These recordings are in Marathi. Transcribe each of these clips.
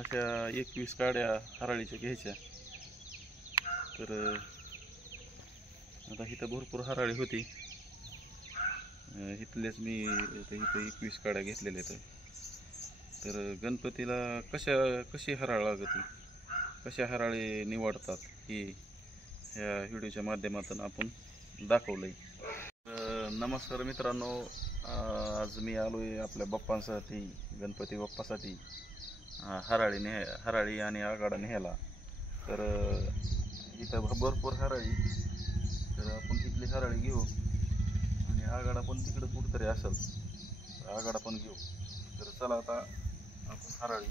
अशा 21 काड्या हराळीच्या घ्यायच्या. तर आता इथं भरपूर हराळी होती. इथलेच मी इथं 21 काड्या घेतलेल्या आहेत. तर गणपतीला कशी हराळ लागते, कशा हराळी निवडतात ही ह्या व्हिडिओच्या माध्यमातून आपण दाखवलंय. नमस्कार मित्रांनो, आज मी आलोय आपल्या बाप्पांसाठी, गणपती बाप्पासाठी हराळी आणि आगाडा न्यायला. तर इथं भरपूर हराळी, तर आपण तिथली हराळी घेऊ आणि आगाडा पण तिकडे कुठतरी असेल, आगाडा पण घेऊ. तर चला आता आपण हराळी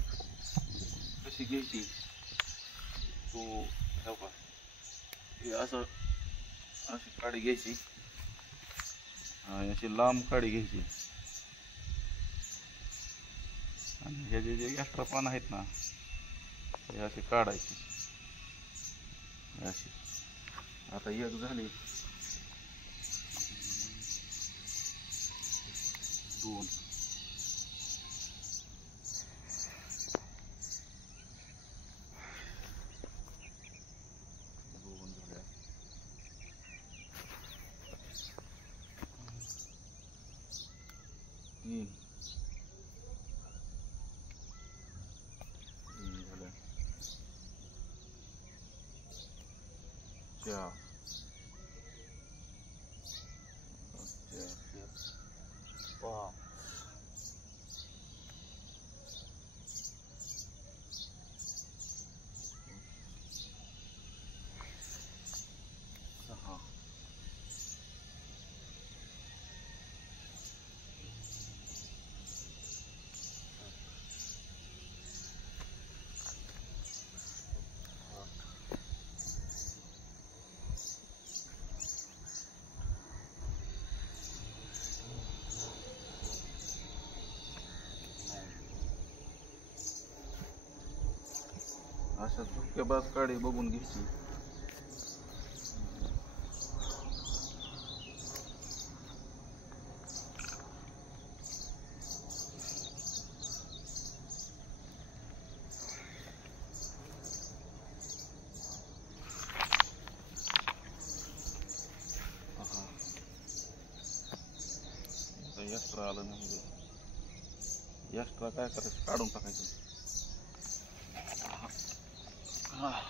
कशी घ्यायची तो हो का, हे अशी काडी घ्यायची आणि अशी लांब काडी घ्यायची आणि हे जे एक्स्ट्रा पान आहेत ना हे असे काढायचे अशी. आता एक झाली, दोन, झाल्या, तीन, झाल्या, चार, पाच, सहा, अशा झुक्क्याबाज काडी बघून घ्यायची. एक्स्ट्रा आलं नाही, एक्स्ट्रा काय करायचं, काढून टाकायचं. महाग.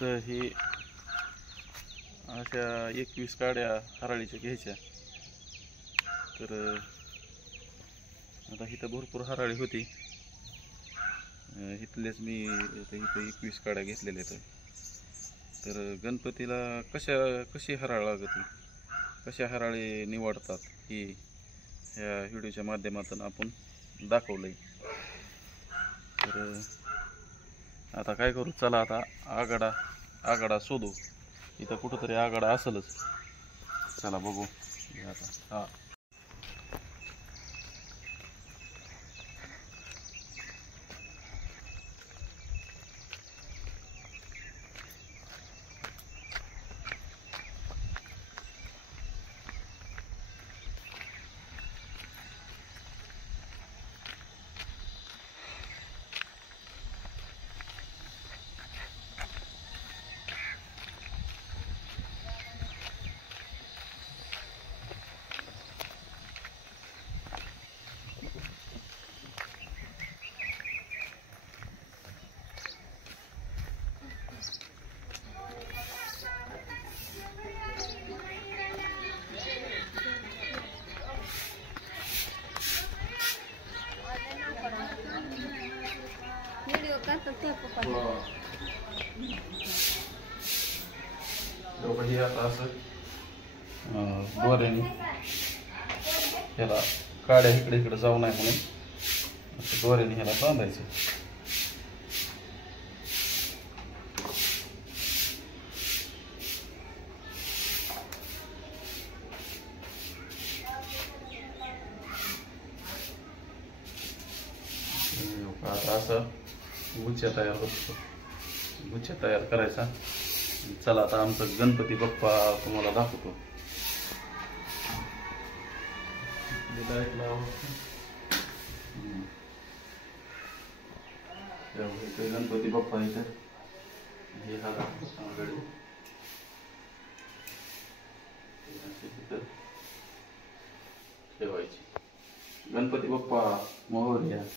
तर हे अशा 21 काड्या हराळीच्या घ्यायच्या. तर आता इथं भरपूर हराळी होती. इथलेच मी इथं 21 काड्या घेतलेल्या आहेत. तर गणपतीला कशी हराळ लागते, कशा हराळी निवडतात ही ह्या व्हिडिओच्या माध्यमातून आपण दाखवलंय. तर आता काय करू, चला आता आगाडा आगाडा शोधू. इथं कुठंतरी आगाडा असेलच. चला बघू हे आता. हा हे आता असं दोऱ्याने ह्याला काड्या इकडे इकडे जाऊ नये म्हणून असं दोऱ्याने ह्याला बांधायचं. आता असं गुच्छा तयार होतो. गुच्छा तयार करायचा. चला आता आमचा गणपती बाप्पा तुम्हाला दाखवतो. लाईट लाव. इथे गणपती बाप्पा इथे हे हा गडी ठेवायची. गणपती बाप्पा मोरया.